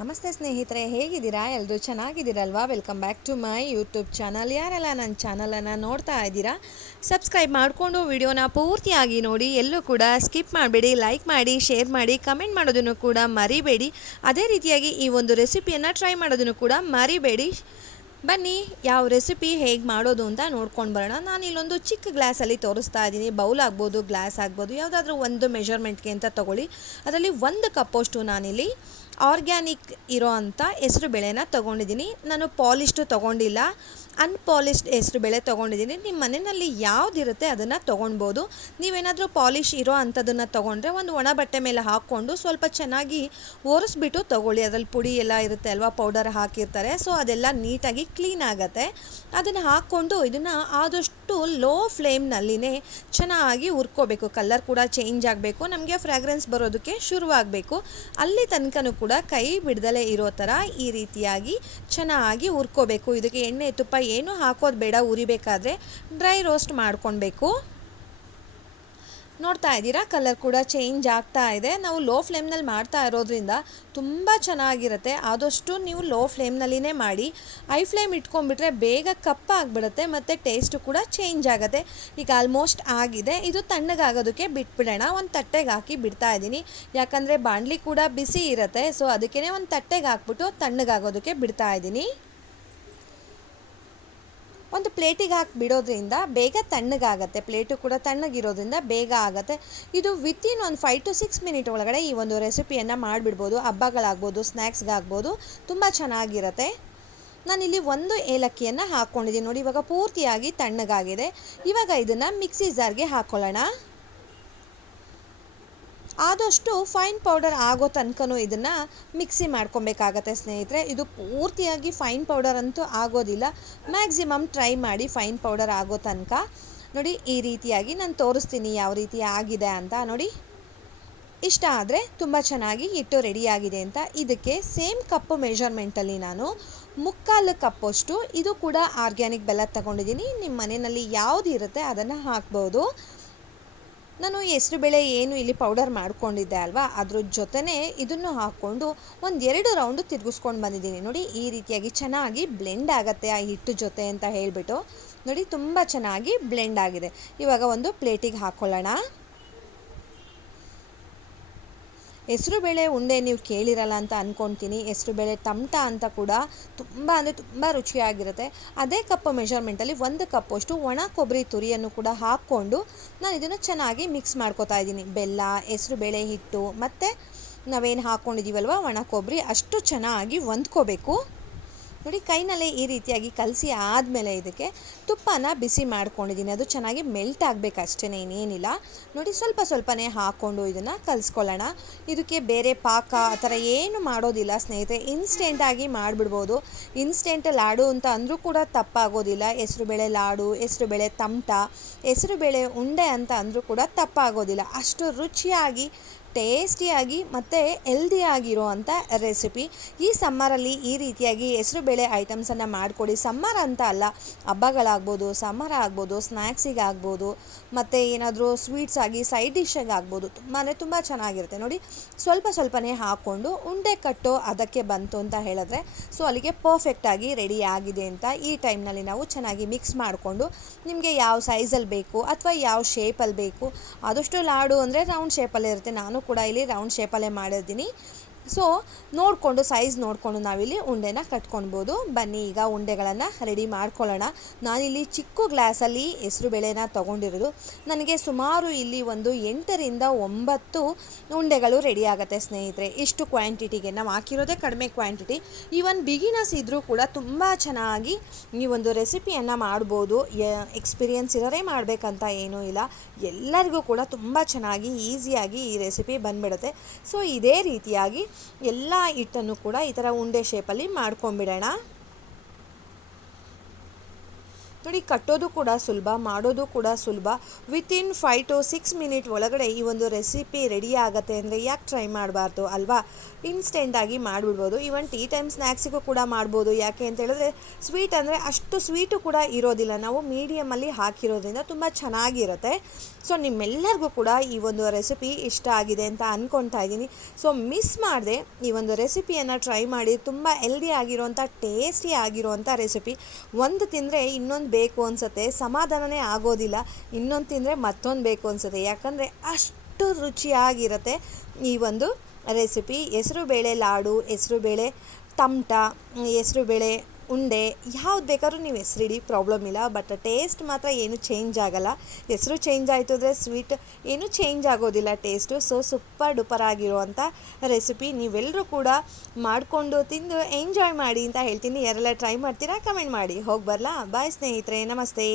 ನಮಸ್ತೆ ಸ್ನೇಹಿತರೆ, ಹೇಗಿದ್ದೀರಾ? ಎಲ್ಲರೂ ಚೆನ್ನಾಗಿದ್ದೀರಲ್ವಾ? Welcome back to my YouTube channel ಯಾರೆಲ್ಲ ನನ್ನ ಚಾನಲನ್ನು ನೋಡ್ತಾ ಇದ್ದೀರಾ ಸಬ್ಸ್ಕ್ರೈಬ್ ಮಾಡಿಕೊಂಡು ವಿಡಿಯೋನ ಪೂರ್ತಿಯಾಗಿ ನೋಡಿ, ಎಲ್ಲೂ ಕೂಡ ಸ್ಕಿಪ್ ಮಾಡಬೇಡಿ ಲೈಕ್ ಮಾಡಿ ಶೇರ್ ಮಾಡಿ ಕಮೆಂಟ್ ಮಾಡೋದನ್ನು ಕೂಡ ಮರಿಬೇಡಿ. ಅದೇ ರೀತಿಯಾಗಿ ಈ ಒಂದು ರೆಸಿಪಿಯನ್ನು ಟ್ರೈ ಮಾಡೋದನ್ನು ಕೂಡ ಮರಿಬೇಡಿ. ಬನ್ನಿ, ಯಾವ ರೆಸಿಪಿ ಹೇಗೆ ಮಾಡೋದು ಅಂತ ನೋಡ್ಕೊಂಡು ಬರೋಣ. ನಾನು ಇಲ್ಲೊಂದು ಚಿಕ್ಕ ಗ್ಲಾಸಲ್ಲಿ ತೋರಿಸ್ತಾ ಇದ್ದೀನಿ. ಬೌಲ್ ಆಗ್ಬೋದು ಗ್ಲಾಸ್ ಆಗ್ಬೋದು, ಯಾವುದಾದ್ರೂ ಒಂದು ಮೆಷರ್ಮೆಂಟ್ಗೆ ಅಂತ ತೊಗೊಳ್ಳಿ. ಅದರಲ್ಲಿ ಒಂದು ಕಪ್ಪಷ್ಟು ನಾನಿಲ್ಲಿ ಆರ್ಗ್ಯಾನಿಕ್ ಇರೋ ಅಂಥ ಹೆಸ್ರು ಬೇಳೆನ ತೊಗೊಂಡಿದ್ದೀನಿ. ನಾನು ಪಾಲಿಶ್ಡು ತೊಗೊಂಡಿಲ್ಲ. ಅನ್ಪಾಲಿಶ್ಡ್ ಹೆಸ್ರು ಬೇಳೆ ತೊಗೊಂಡಿದ್ದೀನಿ. ನಿಮ್ಮ ಮನೆಯಲ್ಲಿ ಯಾವುದಿರುತ್ತೆ ಅದನ್ನು ತೊಗೊಳ್ಬೋದು ನೀವೇನಾದರೂ ಪಾಲಿಶ್ ಇರೋ ಅಂಥದ್ದನ್ನು ತೊಗೊಂಡ್ರೆ ಒಂದು ಒಣ ಬಟ್ಟೆ ಮೇಲೆ ಹಾಕ್ಕೊಂಡು ಸ್ವಲ್ಪ ಚೆನ್ನಾಗಿ ಒರೆಸ್ಬಿಟ್ಟು ತೊಗೊಳ್ಳಿ. ಅದರಲ್ಲಿ ಪುಡಿ ಎಲ್ಲ ಇರುತ್ತೆ ಅಲ್ವಾ? ಪೌಡರ್ ಹಾಕಿರ್ತಾರೆ. ಸೊ, ಅದೆಲ್ಲ ನೀಟಾಗಿ ಕ್ಲೀನ್ ಆಗುತ್ತೆ. ಅದನ್ನು ಹಾಕ್ಕೊಂಡು ಇದನ್ನು ಆದಷ್ಟು ಲೋ ಫ್ಲೇಮ್ನಲ್ಲಿನೇ ಚೆನ್ನಾಗಿ ಹುರ್ಕೋಬೇಕು. ಕಲರ್ ಕೂಡ ಚೇಂಜ್ ಆಗಬೇಕು. ನಮಗೆ ಫ್ರಾಗ್ರೆನ್ಸ್ ಬರೋದಕ್ಕೆ ಶುರುವಾಗಬೇಕು. ಅಲ್ಲಿ ತನಕನೂ ಕೂಡ ಕೈ ಬಿಡದಲೇ ಇರೋ ಥರ ಈ ರೀತಿಯಾಗಿ ಚೆನ್ನಾಗಿ ಹುರ್ಕೋಬೇಕು. ಇದಕ್ಕೆ ಎಣ್ಣೆ ತುಪ್ಪ ಏನು ಹಾಕೋದು ಬೇಡ ಉರಿಬೇಕಾದ್ರೆ ಡ್ರೈ ರೋಸ್ಟ್ ಮಾಡ್ಕೊಳ್ಬೇಕು ನೋಡ್ತಾ ಇದ್ದೀರಾ? ಕಲರ್ ಕೂಡ ಚೇಂಜ್ ಆಗ್ತಾ ಇದೆ. ನಾವು ಲೋ ಫ್ಲೇಮ್ನಲ್ಲಿ ಮಾಡ್ತಾ ಇರೋದ್ರಿಂದ ತುಂಬ ಚೆನ್ನಾಗಿರುತ್ತೆ. ಆದಷ್ಟು ನೀವು ಲೋ ಫ್ಲೇಮ್ನಲ್ಲಿನೇ ಮಾಡಿ. ಐ ಫ್ಲೇಮ್ ಇಟ್ಕೊಂಡ್ಬಿಟ್ರೆ ಬೇಗ ಕಪ್ಪಾಗಿಬಿಡುತ್ತೆ ಮತ್ತು ಟೇಸ್ಟು ಕೂಡ ಚೇಂಜ್ ಆಗುತ್ತೆ. ಈಗ ಆಲ್ಮೋಸ್ಟ್ ಆಗಿದೆ. ಇದು ತಣ್ಣಗಾಗೋದಕ್ಕೆ ಬಿಟ್ಬಿಡೋಣ. ಒಂದು ತಟ್ಟೆಗೆ ಹಾಕಿ ಬಿಡ್ತಾ ಇದ್ದೀನಿ. ಯಾಕಂದರೆ ಬಾಣಲಿ ಕೂಡ ಬಿಸಿ ಇರುತ್ತೆ. ಸೊ ಅದಕ್ಕೇ ಒಂದು ತಟ್ಟೆಗೆ ಹಾಕ್ಬಿಟ್ಟು ತಣ್ಣಗಾಗೋದಕ್ಕೆ ಬಿಡ್ತಾ ಇದ್ದೀನಿ. ಒಂದು ಪ್ಲೇಟಿಗೆ ಹಾಕಿ ಬಿಡೋದ್ರಿಂದ ಬೇಗ ತಣ್ಣಗಾಗತ್ತೆ. ಪ್ಲೇಟು ಕೂಡ ತಣ್ಣಗಿರೋದ್ರಿಂದ ಬೇಗ ಆಗುತ್ತೆ. ಇದು ವಿತಿನ್ ಒಂದು ಫೈವ್ ಟು ಸಿಕ್ಸ್ ಮಿನಿಟ್ ಒಳಗಡೆ ಈ ಒಂದು ರೆಸಿಪಿಯನ್ನು ಮಾಡಿಬಿಡ್ಬೋದು. ಹಬ್ಬಗಳಾಗ್ಬೋದು ಸ್ನ್ಯಾಕ್ಸ್ಗಾಗ್ಬೋದು ತುಂಬ ಚೆನ್ನಾಗಿರುತ್ತೆ. ನಾನಿಲ್ಲಿ ಒಂದು ಏಲಕ್ಕಿಯನ್ನು ಹಾಕ್ಕೊಂಡಿದ್ದೀನಿ. ನೋಡಿ, ಇವಾಗ ಪೂರ್ತಿಯಾಗಿ ತಣ್ಣಗಾಗಿದೆ. ಇವಾಗ ಇದನ್ನು ಮಿಕ್ಸಿ ಜಾರ್ಗೆ ಹಾಕ್ಕೊಳ್ಳೋಣ ಆದಷ್ಟು ಫೈನ್ ಪೌಡರ್ ಆಗೋ ತನಕನೂ ಇದನ್ನು ಮಿಕ್ಸಿ ಮಾಡ್ಕೊಬೇಕಾಗತ್ತೆ ಸ್ನೇಹಿತರೆ. ಇದು ಪೂರ್ತಿಯಾಗಿ ಫೈನ್ ಪೌಡರ್ ಅಂತೂ ಆಗೋದಿಲ್ಲ. ಮ್ಯಾಕ್ಸಿಮಮ್ ಟ್ರೈ ಮಾಡಿ ಫೈನ್ ಪೌಡರ್ ಆಗೋ ತನಕ. ನೋಡಿ, ಈ ರೀತಿಯಾಗಿ ನಾನು ತೋರಿಸ್ತೀನಿ ಯಾವ ರೀತಿ ಆಗಿದೆ ಅಂತ. ನೋಡಿ, ಇಷ್ಟ ಆದರೆ ತುಂಬ ಚೆನ್ನಾಗಿ ಹಿಟ್ಟು ರೆಡಿಯಾಗಿದೆ ಅಂತ. ಇದಕ್ಕೆ ಸೇಮ್ ಕಪ್ಪು ಮೆಷರ್ಮೆಂಟಲ್ಲಿ ನಾನು ಮುಕ್ಕಾಲು ಕಪ್ಪಷ್ಟು ಇದು ಕೂಡ ಆರ್ಗ್ಯಾನಿಕ್ ಬೆಲ್ಲ ತಗೊಂಡಿದ್ದೀನಿ. ನಿಮ್ಮ ಮನೆಯಲ್ಲಿ ಯಾವುದು ಇರುತ್ತೆ ಅದನ್ನು ಹಾಕ್ಬೋದು. ನಾನು ಹೆಸ್ರುಬೇಳೆ ಏನು ಇಲ್ಲಿ ಪೌಡರ್ ಮಾಡ್ಕೊಂಡಿದ್ದೆ ಅಲ್ವಾ? ಅದ್ರ ಜೊತೆನೇ ಇದನ್ನು ಹಾಕ್ಕೊಂಡು ಒಂದೆರಡು ರೌಂಡು ತಿರುಗಿಸ್ಕೊಂಡು ಬಂದಿದ್ದೀನಿ. ನೋಡಿ, ಈ ರೀತಿಯಾಗಿ ಚೆನ್ನಾಗಿ ಬ್ಲೆಂಡ್ ಆಗುತ್ತೆ ಆ ಹಿಟ್ಟು ಜೊತೆ ಅಂತ ಹೇಳಿಬಿಟ್ಟು. ನೋಡಿ, ತುಂಬ ಚೆನ್ನಾಗಿ ಬ್ಲೆಂಡ್ ಆಗಿದೆ. ಇವಾಗ ಒಂದು ಪ್ಲೇಟಿಗೆ ಹಾಕ್ಕೊಳ್ಳೋಣ ಹೆಸರುಬೇಳೆ ಉಂಡೆ ನೀವು ಕೇಳಿರಲ್ಲ ಅಂತ ಅಂದ್ಕೊಳ್ತೀನಿ ಹೆಸರುಬೇಳೆ ತಮಟ ಅಂತ ಕೂಡ ತುಂಬ ಅಂದರೆ ತುಂಬ ರುಚಿಯಾಗಿರುತ್ತೆ. ಅದೇ ಕಪ್ ಮೆಷರ್ಮೆಂಟಲ್ಲಿ ಒಂದು ಕಪ್ಪಷ್ಟು ಒಣ ಕೊಬ್ಬರಿ ತುರಿಯನ್ನು ಕೂಡ ಹಾಕ್ಕೊಂಡು ನಾನು ಇದನ್ನು ಚೆನ್ನಾಗಿ ಮಿಕ್ಸ್ ಮಾಡ್ಕೊತಾ ಇದ್ದೀನಿ. ಬೆಲ್ಲ ಹೆಸರುಬೇಳೆ ಹಿಟ್ಟು ಮತ್ತು ನಾವೇನು ಹಾಕ್ಕೊಂಡಿದ್ದೀವಲ್ವ ಒಣ ಕೊಬ್ಬರಿ ಅಷ್ಟು ಚೆನ್ನಾಗಿ ಹೊಂದ್ಕೋಬೇಕು. ನೋಡಿ, ಕೈನಲ್ಲೇ ಈ ರೀತಿಯಾಗಿ ಕಲಸಿ ಆದಮೇಲೆ ಇದಕ್ಕೆ ತುಪ್ಪನ ಬಿಸಿ ಮಾಡ್ಕೊಂಡಿದ್ದೀನಿ. ಅದು ಚೆನ್ನಾಗಿ ಮೆಲ್ಟ್ ಆಗಬೇಕು ಅಷ್ಟೇ ಇನ್ನೇನಿಲ್ಲ. ನೋಡಿ, ಸ್ವಲ್ಪ ಸ್ವಲ್ಪನೇ ಹಾಕ್ಕೊಂಡು ಇದನ್ನು ಕಲಿಸ್ಕೊಳ್ಳೋಣ. ಇದಕ್ಕೆ ಬೇರೆ ಪಾಕ, ಆ ಥರ ಏನು ಮಾಡೋದಿಲ್ಲ ಸ್ನೇಹಿತರೆ. ಇನ್ಸ್ಟೆಂಟಾಗಿ ಮಾಡಿಬಿಡ್ಬೋದು. ಇನ್ಸ್ಟೆಂಟ್ ಲಾಡು ಅಂತ ಅಂದರೂ ಕೂಡ ತಪ್ಪಾಗೋದಿಲ್ಲ. ಹೆಸರುಬೇಳೆ ಲಾಡು, ಹೆಸ್ರುಬೇಳೆ ತಮಟ ಹೆಸ್ರುಬೇಳೆ ಉಂಡೆ ಅಂತ ಅಂದರೂ ಕೂಡ ತಪ್ಪಾಗೋದಿಲ್ಲ. ಅಷ್ಟು ರುಚಿಯಾಗಿ ಟೇಸ್ಟಿಯಾಗಿ ಮತ್ತು ಹೆಲ್ದಿಯಾಗಿರೋ ಅಂಥ ರೆಸಿಪಿ. ಈ ಸಮ್ಮರಲ್ಲಿ ಈ ರೀತಿಯಾಗಿ ಹೆಸರುಬೇಳೆ ಐಟಮ್ಸನ್ನು ಮಾಡಿಕೊಡಿ. ಸಮ್ಮರ್ ಅಂತ ಅಲ್ಲ, ಹಬ್ಬಗಳಾಗ್ಬೋದು, ಸಮ್ಮರ್ ಆಗ್ಬೋದು ಸ್ನ್ಯಾಕ್ಸಿಗೆ ಆಗ್ಬೋದು, ಮತ್ತು ಏನಾದರೂ ಸ್ವೀಟ್ಸ್ ಆಗಿ ಸೈಡ್ ಡಿಶ್ಶಾಗಿ ಆಗ್ಬೋದು ತುಂಬಾ ತುಂಬ ಚೆನ್ನಾಗಿರುತ್ತೆ. ನೋಡಿ, ಸ್ವಲ್ಪ ಸ್ವಲ್ಪನೇ ಹಾಕ್ಕೊಂಡು ಉಂಡೆ ಕಟ್ಟು ಅದಕ್ಕೆ ಬಂತು ಅಂತ ಹೇಳಿದ್ರೆ, ಸೊ ಅಲ್ಲಿಗೆ ಪರ್ಫೆಕ್ಟಾಗಿ ರೆಡಿ ಆಗಿದೆ ಅಂತ ಈ ಟೈಮ್ನಲ್ಲಿ ನಾವು ಚೆನ್ನಾಗಿ ಮಿಕ್ಸ್ ಮಾಡಿಕೊಂಡು ನಿಮಗೆ ಯಾವ ಸೈಜಲ್ಲಿ ಬೇಕು, ಅಥವಾ ಯಾವ ಶೇಪಲ್ಲಿ ಬೇಕು, ಆದಷ್ಟು ಲಾಡು ಅಂದರೆ ರೌಂಡ್ ಶೇಪಲ್ಲಿ ಇರುತ್ತೆ. ನಾನು ಕೂಡ ಇಲ್ಲಿ ರೌಂಡ್ ಶೇಪಲ್ಲೇ ಮಾಡಿದ್ದೀನಿ. ಸೊ ನೋಡಿಕೊಂಡು ಸೈಜ್ ನೋಡಿಕೊಂಡು ನಾವಿಲ್ಲಿ ಉಂಡೆನ ಕಟ್ಕೊಳ್ಬೋದು ಬನ್ನಿ, ಈಗ ಉಂಡೆಗಳನ್ನು ರೆಡಿ ಮಾಡ್ಕೊಳ್ಳೋಣ. ನಾನಿಲ್ಲಿ ಚಿಕ್ಕ ಗ್ಲಾಸಲ್ಲಿ ಹೆಸರು ಬೇಳೆನ ತೊಗೊಂಡಿರೋದು. ನನಗೆ ಸುಮಾರು ಇಲ್ಲಿ ಒಂದು ಎಂಟರಿಂದ ಒಂಬತ್ತು ಉಂಡೆಗಳು ರೆಡಿ ಆಗುತ್ತೆ ಸ್ನೇಹಿತರೆ. ಇಷ್ಟು ಕ್ವಾಂಟಿಟಿಗೆ ನಾವು ಹಾಕಿರೋದೇ ಕಡಿಮೆ ಕ್ವಾಂಟಿಟಿ ಈವನ್ ಬಿಗಿನರ್ಸ್ ಇದ್ದರೂ ಕೂಡ ತುಂಬ ಚೆನ್ನಾಗಿ ಈ ಒಂದು ರೆಸಿಪಿಯನ್ನು ಮಾಡ್ಬೋದು. ಎಕ್ಸ್ಪೀರಿಯನ್ಸ್ ಇರೋರೇ ಮಾಡಬೇಕಂತ ಏನೂ ಇಲ್ಲ. ಎಲ್ಲರಿಗೂ ಕೂಡ ತುಂಬ ಚೆನ್ನಾಗಿ ಈಸಿಯಾಗಿ ಈ ರೆಸಿಪಿ ಬಂದ್ಬಿಡುತ್ತೆ. ಸೊ ಇದೇ ರೀತಿಯಾಗಿ ಎಲ್ಲ ಹಿಟ್ಟನ್ನು ಕೂಡ ಈ ಥರ ಉಂಡೆ ಶೇಪಲ್ಲಿ ಮಾಡ್ಕೊಂಬಿಡೋಣ. ನೋಡಿ ಕಟ್ಟೋದು ಕೂಡ ಸುಲಭ, ಮಾಡೋದು ಕೂಡ ಸುಲಭ. Within five to six minute ಒಳಗಡೆ ಈ ಒಂದು ರೆಸಿಪಿ ರೆಡಿ ಆಗುತ್ತೆ ಅಂದರೆ ಯಾಕೆ ಟ್ರೈ ಮಾಡಬಾರ್ದು ಅಲ್ವಾ? ಇನ್ಸ್ಟೆಂಟಾಗಿ ಮಾಡಿಬಿಡ್ಬೋದು. ಈವನ್ ಟೀ ಟೈಮ್ ಸ್ನ್ಯಾಕ್ಸಿಗೂ ಕೂಡ ಮಾಡ್ಬೋದು. ಯಾಕೆ ಅಂತ ಹೇಳಿದ್ರೆ ಸ್ವೀಟ್ ಅಂದರೆ ಅಷ್ಟು ಸ್ವೀಟು ಕೂಡ ಇರೋದಿಲ್ಲ. ನಾವು ಮೀಡಿಯಮಲ್ಲಿ ಹಾಕಿರೋದ್ರಿಂದ ತುಂಬ ಚೆನ್ನಾಗಿರುತ್ತೆ. ಸೊ ನಿಮ್ಮೆಲ್ಲರಿಗೂ ಕೂಡ ಈ ಒಂದು ರೆಸಿಪಿ ಇಷ್ಟ ಆಗಿದೆ ಅಂತ ಅಂದ್ಕೊತಾ ಇದ್ದೀನಿ. ಸೊ ಮಿಸ್ ಮಾಡಿದೆ ಈ ಒಂದು ರೆಸಿಪಿಯನ್ನು ಟ್ರೈ ಮಾಡಿ ತುಂಬ ಹೆಲ್ದಿ ಆಗಿರುವಂಥ ಟೇಸ್ಟಿ ಆಗಿರುವಂಥ ರೆಸಿಪಿ ಒಂದು ತಿಂದರೆ ಇನ್ನೊಂದು ಬೇಕು ಅನ್ಸುತ್ತೆ, ಸಮಾಧಾನನೇ ಆಗೋದಿಲ್ಲ, ಇನ್ನೊಂದು ತಿಂದರೆ ಮತ್ತೊಂದು ಬೇಕು ಅನ್ಸುತ್ತೆ. ಯಾಕಂದರೆ ಅಷ್ಟು ರುಚಿಯಾಗಿರುತ್ತೆ ಈ ಒಂದು ರೆಸಿಪಿ. ಹೆಸರುಬೇಳೆ ಲಾಡು ಹೆಸರುಬೇಳೆ ತಮಟ ಹೆಸರುಬೇಳೆ ಉಂಡೆ, ಯಾವ್ದು ಬೇಕಾದ್ರೂ ನೀವು ಹೆಸರಿಡಿ ಪ್ರಾಬ್ಲಮ್ ಇಲ್ಲ. ಬಟ್ ಟೇಸ್ಟ್ ಮಾತ್ರ ಏನು ಚೇಂಜ್ ಆಗಲ್ಲ. ಹೆಸರು ಚೇಂಜ್ ಆಯಿತು ಅಂದರೆ ಸ್ವೀಟ್ ಏನೂ ಚೇಂಜ್ ಆಗೋದಿಲ್ಲ ಟೇಸ್ಟು ಸೊ ಸೂಪರ್ ಡೂಪರ್ ಆಗಿರುವಂಥ ರೆಸಿಪಿ ನೀವೆಲ್ಲರೂ ಕೂಡ ಮಾಡಿಕೊಂಡು ತಿಂದು ಎಂಜಾಯ್ ಮಾಡಿ ಅಂತ ಹೇಳ್ತೀನಿ. ಯಾರೆಲ್ಲ ಟ್ರೈ ಮಾಡ್ತೀರಾ ಕಮೆಂಟ್ ಮಾಡಿ. ಹೋಗಿ ಬರಲಾ. ಬಾಯ್ ಸ್ನೇಹಿತರೆ. ನಮಸ್ತೆ.